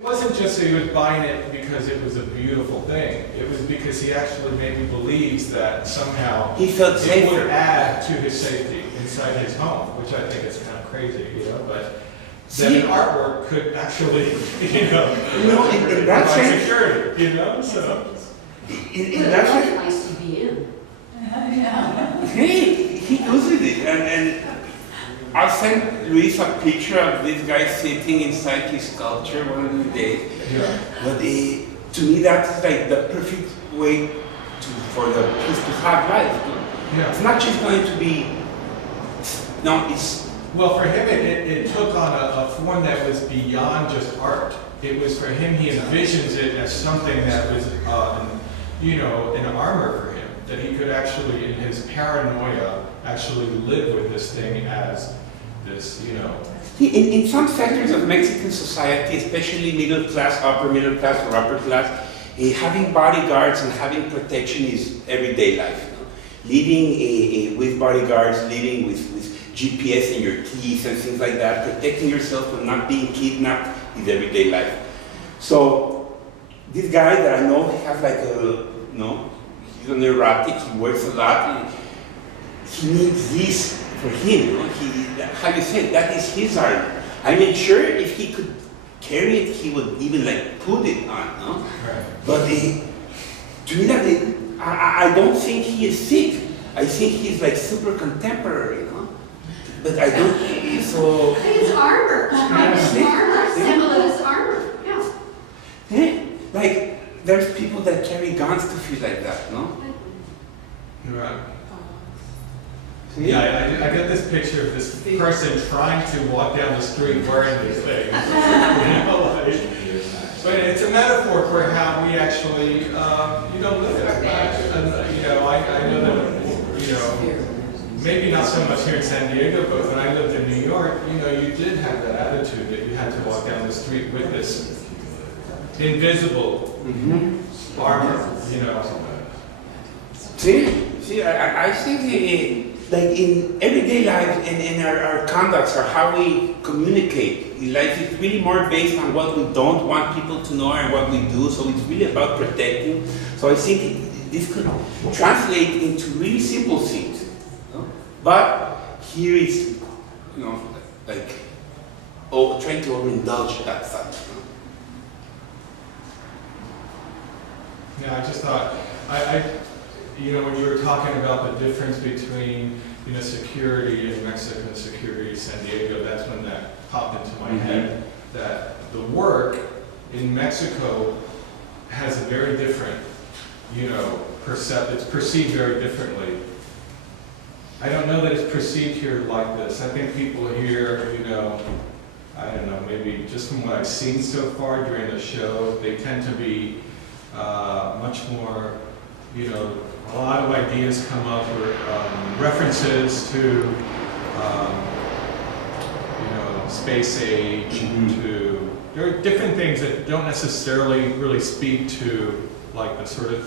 It wasn't just that he was buying it because it was a beautiful thing. It was because he actually maybe believes that somehow he felt it safer. would add to his safety inside his home, which I think is kind of crazy, you know, but then an artwork could actually, in that provide sense, security, you know, so. in that sense, nice to be in. he uses it, and I'll send Luis a picture of this guy sitting inside his sculpture one of the days. Yeah. But to me, that's like the perfect way for the piece to have life. Yeah. It's not just going to be, no, it's. Well, for him, it took on a form that was beyond just art. It was for him, he envisions it as something that was, you know, an armor for him, that he could actually, in his paranoia, actually live with this thing as this, you know. In some sectors of Mexican society, especially middle class, upper middle class, or upper class, having bodyguards and having protection is everyday life. You know? Living with bodyguards, living with GPS in your keys and things like that, protecting yourself from not being kidnapped is everyday life. So this guy that I know has like a, you know, he's an neurotic, he works a lot, he needs this for him, you know? How you say, that is his art. I mean, sure, if he could carry it, he would even like put it on, no? Right. But to me, that I don't think he is sick. I think he's like super contemporary, you know? But I don't, so. His armor, his armor, symbol of his armor, yeah. Yeah, like, there's people that carry guns to feel like that, no? Right. Yeah, I got this picture of this person trying to walk down the street wearing these things. You know, like, but it's a metaphor for how we actually, you know, live it. And, you know, I know that, you know, maybe not so much here in San Diego, but when I lived in New York, you know, you did have that attitude that you had to walk down the street with this invisible armor, you know. See, I think like in everyday life and our conducts or how we communicate in life is really more based on what we don't want people to know and what we do. So it's really about protecting. So I think this could translate into really simple things. No? But here it's, you know, like trying to overindulge that stuff. You know? Yeah, I just thought, you know, when you were talking about the difference between, you know, security in Mexico and security in San Diego, that's when that popped into my head, that the work in Mexico has a very different, you know, it's perceived very differently. I don't know that it's perceived here like this. I think people here, you know, I don't know, maybe just from what I've seen so far during the show, they tend to be much more, you know, a lot of ideas come up, or references to, you know, space age, to, there are different things that don't necessarily really speak to, like, the sort of,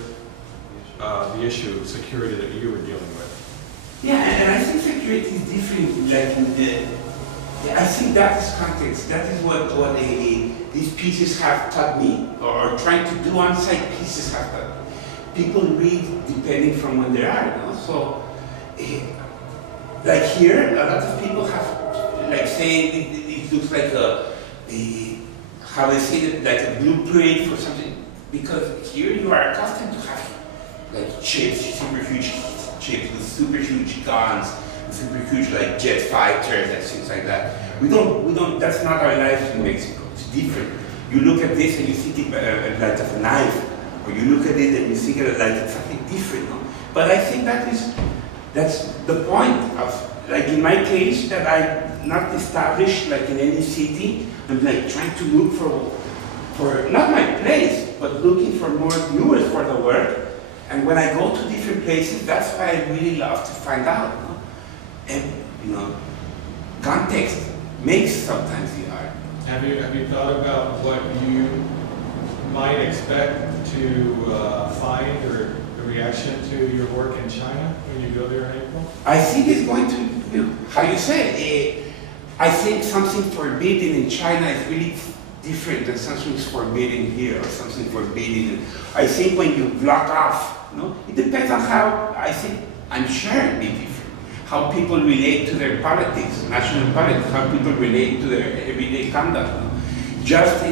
the issue of security that you were dealing with. Yeah, and I think security is different, like in the, I think that is context, that is what these pieces have taught me, or trying to do on-site pieces have taught me. People read depending from when they are, you know? So, like here, a lot of people have, like saying it looks like how they say it, like a blueprint for something, because here you are accustomed to have like ships, super huge ships with super huge guns, super huge like jet fighters and things like that. We don't, that's not our life in Mexico, it's different. You look at this and you think it like a knife, or you look at it and you think it like it's something different. No? But I think that's the point of, like in my case, that I'm not established like in any city. I'm like trying to look for not my place, but looking for more viewers for the work. And when I go to different places, that's why I really love to find out. No? And you know, context makes sometimes the art. Have you thought about what you might expect to find, or the reaction to your work in China when you go there in April? I think it's going to, you know, how you say, I think something forbidden in China is really different than something's forbidden here or something forbidden. I think when you block off, no, it depends on how, I'm sure it'd be different. How people relate to their politics, national politics, how people relate to their everyday conduct. No? Just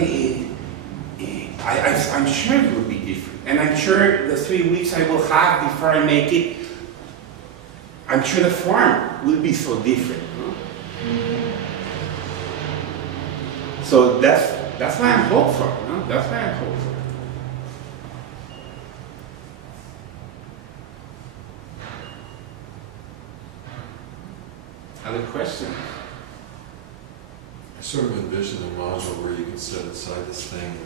I'm sure it will be different. And I'm sure the 3 weeks I will have before I make it, I'm sure the form will be so different. No? So that's why I'm hopeful. No? That's why I'm hopeful. Other questions? I sort of envision a module where you can set aside this thing,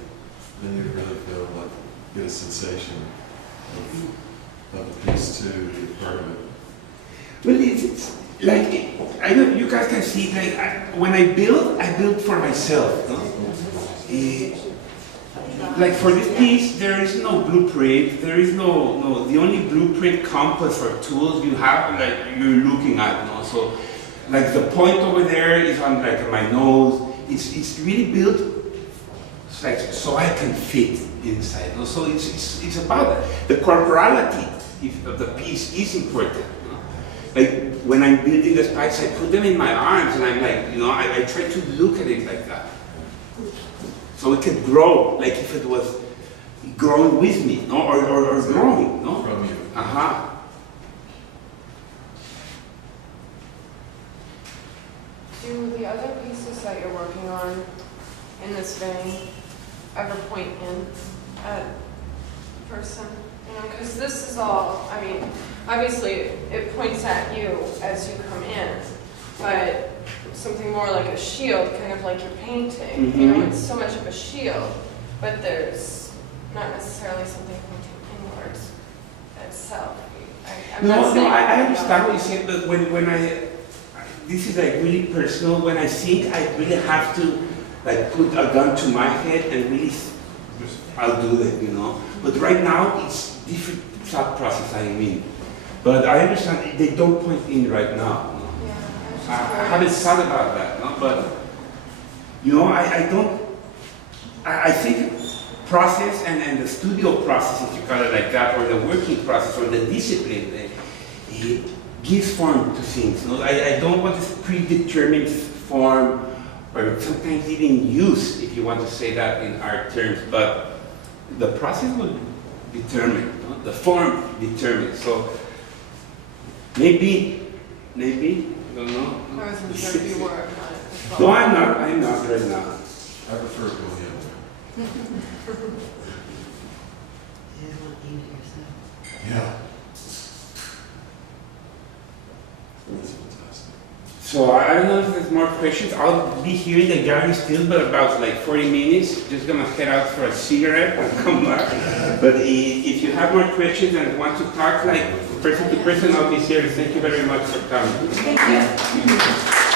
then you really feel like get a sensation of the piece to be part of it. Well, it's like, I know you guys can see, like, when I build for myself. No? Like for this piece, there is no blueprint, there is no, the only blueprint, compass, or tools you have, like, you're looking at, no? So, like the point over there is on like my nose. It's really built like so I can fit inside. No? So it's about the corporality of the piece is important. No? Like when I'm building the spikes, I put them in my arms and I'm like, I try to look at it like that. So it can grow, like if it was growing with me, no? or growing, no? From you. Uh-huh. Do the other pieces that you're working on in this vein ever point in at a person? Because this is all, I mean, obviously it points at you as you come in, but something more like a shield, kind of like you're painting. Mm-hmm. It's so much of a shield, but there's not necessarily something pointing inwards itself. I'm not saying I understand what you said, but when this is like really personal. When I think I really have to like put a gun to my head and really, I'll do that, But right now it's different thought process. I mean, but I understand they don't point in right now. No? Yeah, I haven't thought about that, no? But I don't. I think process and the studio process, if you call it like that, or the working process, or the discipline. It gives form to things. I don't want this predetermined form, or sometimes even use, if you want to say that in art terms, but the process will determine, the form determines. So maybe, I don't know. I wasn't sure if you were or not. No, I'm not right now. I prefer Guieu. Yeah. That's fantastic. So I don't know if there's more questions. I'll be here in the gallery still, but about like 40 minutes. Just gonna head out for a cigarette and come back. But if you have more questions and want to talk like person to person, I'll be here. Thank you very much for coming. Thank you.